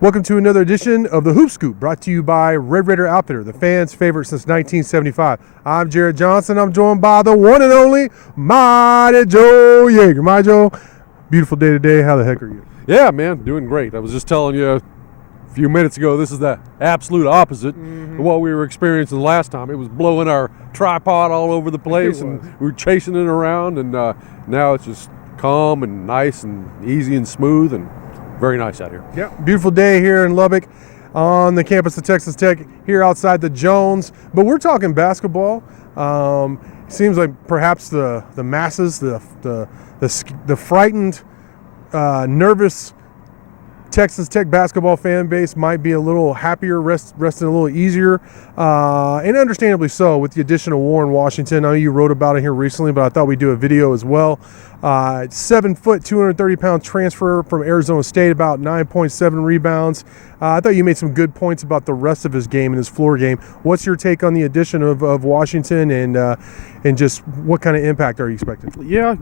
Welcome to another edition of the Hoop Scoop, brought to you by Red Raider Outfitter, the fans' favorite since 1975. I'm Jared Johnson. I'm joined by the one and only Mighty Joe Yeager. Mighty Joe, beautiful day today. How the heck are you? Yeah, man, doing great. I was just telling you a few minutes ago, this is the absolute opposite of what we were experiencing the last time. It was blowing our tripod all over the place, and we were chasing it around, and now it's just calm and nice and easy and smooth and very nice out here. Yeah, beautiful day here in Lubbock on the campus of Texas Tech, here outside the Jones. But we're talking basketball. Seems like perhaps the masses, the frightened, nervous Texas Tech basketball fan base might be a little happier, resting a little easier, and understandably so with the addition of Warren Washington. I know you wrote about it here recently, but I thought we'd do a video as well. 7 foot, 230-pound transfer from Arizona State, about 9.7 rebounds. I thought you made some good points about the rest of his game and his floor game. What's your take on the addition of Washington, and just what kind of impact are you expecting? Yeah,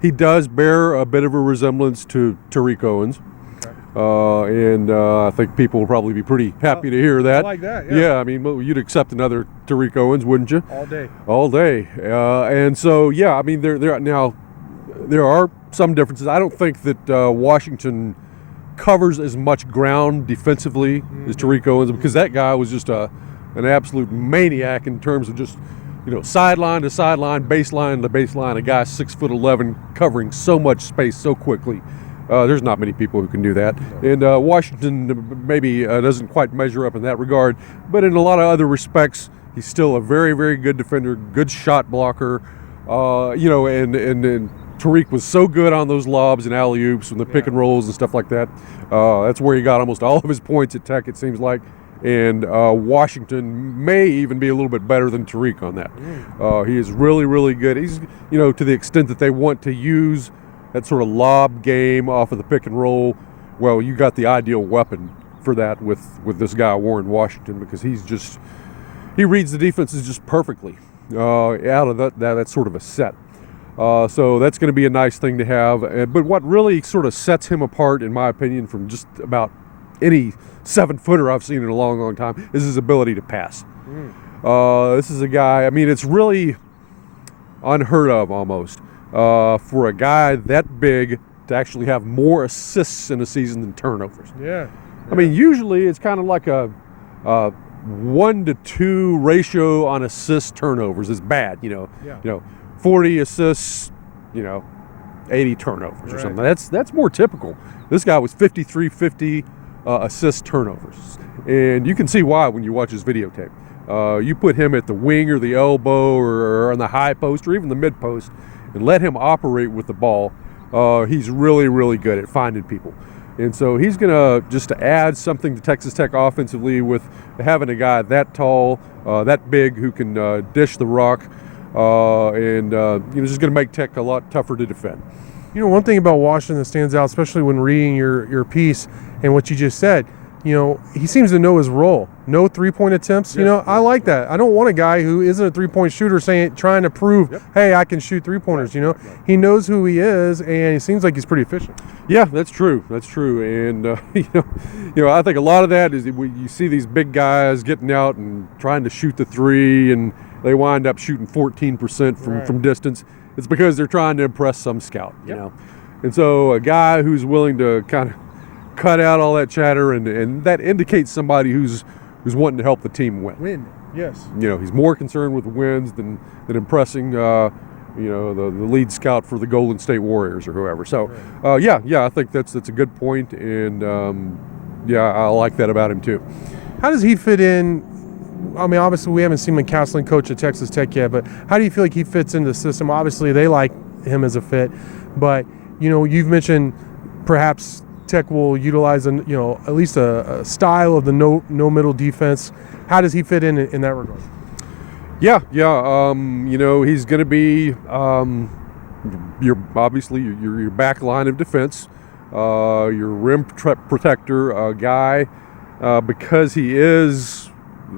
he does bear a bit of a resemblance to Tariq Owens. And I think people will probably be pretty happy to hear that. I like that, yeah. I mean, well, you'd accept another Tariq Owens, wouldn't you? All day. All day. And so, yeah, I mean, there are some differences. I don't think that Washington covers as much ground defensively as Tariq Owens, because that guy was just an absolute maniac in terms of just, sideline to sideline, baseline to baseline. A guy 6'11", covering so much space so quickly. There's not many people who can do that. And Washington maybe doesn't quite measure up in that regard, but in a lot of other respects, he's still a very, very good defender, good shot blocker. And Tariq was so good on those lobs and alley-oops and the pick and rolls and stuff like that. That's where he got almost all of his points at Tech, it seems like. And Washington may even be a little bit better than Tariq on that. He is really, really good. He's, to the extent that they want to use that sort of lob game off of the pick and roll, well, you got the ideal weapon for that with this guy, Warren Washington, because he reads the defenses just perfectly out of that sort of a set. So that's going to be a nice thing to have. But what really sort of sets him apart, in my opinion, from just about any 7-footer I've seen in a long, long time, is his ability to pass. This is a guy, I mean, it's really unheard of almost for a guy that big to actually have more assists in a season than turnovers. Yeah. I mean, usually it's kind of like a 1-to-2 ratio on assist turnovers is bad, 40 assists, 80 turnovers or something. That's more typical. This guy was 53-50 assist turnovers, and you can see why when you watch his videotape. You put him at the wing or the elbow or on the high post or even the mid post and let him operate with the ball. He's really, really good at finding people. And so he's going to just add something to Texas Tech offensively with having a guy that tall, that big, who can dish the rock, and just going to make Tech a lot tougher to defend. One thing about Washington that stands out, especially when reading your piece and what you just said, he seems to know his role. No three-point attempts. Yes. I like that. I don't want a guy who isn't a three-point shooter trying to prove, hey, I can shoot three-pointers. He knows who he is, and he seems like he's pretty efficient. Yeah, that's true. That's true. And I think a lot of that is you see these big guys getting out and trying to shoot the three, and they wind up shooting 14% from distance. It's because they're trying to impress some scout. And so a guy who's willing to kind of cut out all that chatter, and that indicates somebody who's wanting to help the team win. Yes. He's more concerned with wins than impressing the lead scout for the Golden State Warriors or whoever. So I think that's a good point, and I like that about him too. How does he fit in? I mean, obviously we haven't seen McCaslin coach at Texas Tech yet, but how do you feel like he fits into the system? Obviously they like him as a fit, but you've mentioned perhaps Tech will utilize at least a style of the no middle defense. How does he fit in that regard? Yeah. He's going to be your back line of defense, your rim protector guy, because he is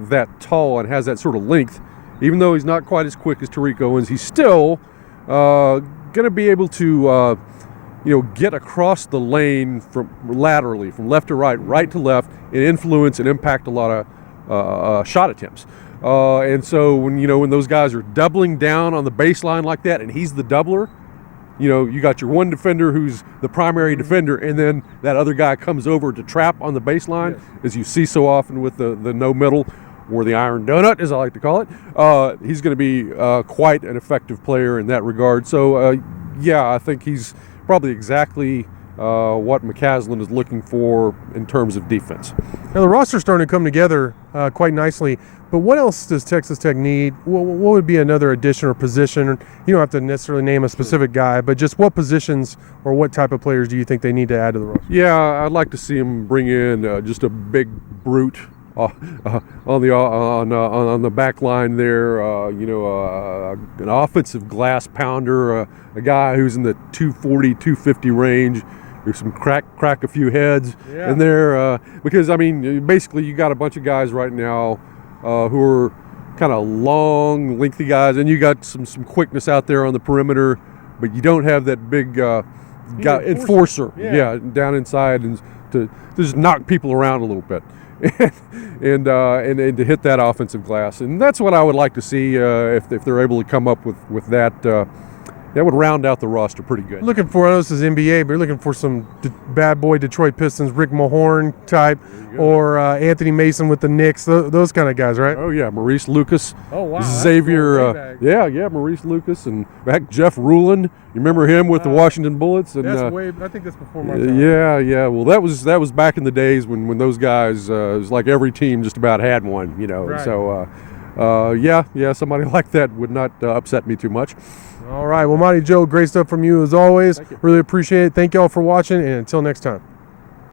that tall and has that sort of length. Even though he's not quite as quick as Tariq Owens, he's still going to be able to get across the lane from laterally, from left to right to left, and influence and impact a lot of shot attempts. And so when those guys are doubling down on the baseline like that, and he's the doubler, you got your one defender who's the primary defender, and then that other guy comes over to trap on the baseline, as you see so often with the no middle, or the iron donut, as I like to call it. He's going to be quite an effective player in that regard. So, I think he's probably exactly what McCasland is looking for in terms of defense. Now the roster's starting to come together quite nicely, but what else does Texas Tech need? What would be another addition or position? You don't have to necessarily name a specific guy, but just what positions or what type of players do you think they need to add to the roster? Yeah, I'd like to see him bring in just a big brute on the back line there. An offensive glass pounder, a guy who's in the 240, 250 range. There's some crack a few heads in there, because basically you got a bunch of guys right now who are kind of long, lengthy guys, and you got some quickness out there on the perimeter, but you don't have that big guy, enforcer, down inside and to just knock people around a little bit. and to hit that offensive glass, and that's what I would like to see if they're able to come up with that. That would round out the roster pretty good. Looking for, I know this is NBA, but you're looking for some bad boy Detroit Pistons, Rick Mahorn type, or Anthony Mason with the Knicks, those kind of guys, right? Oh yeah, Maurice Lucas. Oh wow, Xavier. Maurice Lucas, and back Jeff Ruland. You remember him with the Washington Bullets? And that's I think that's before my time. Yeah. Well, that was back in the days when those guys, it was like every team just about had one, Right. So, somebody like that would not upset me too much. All right, well, Monty Joe, great stuff from you as always. Thank you. Really appreciate it. Thank y'all for watching, and until next time.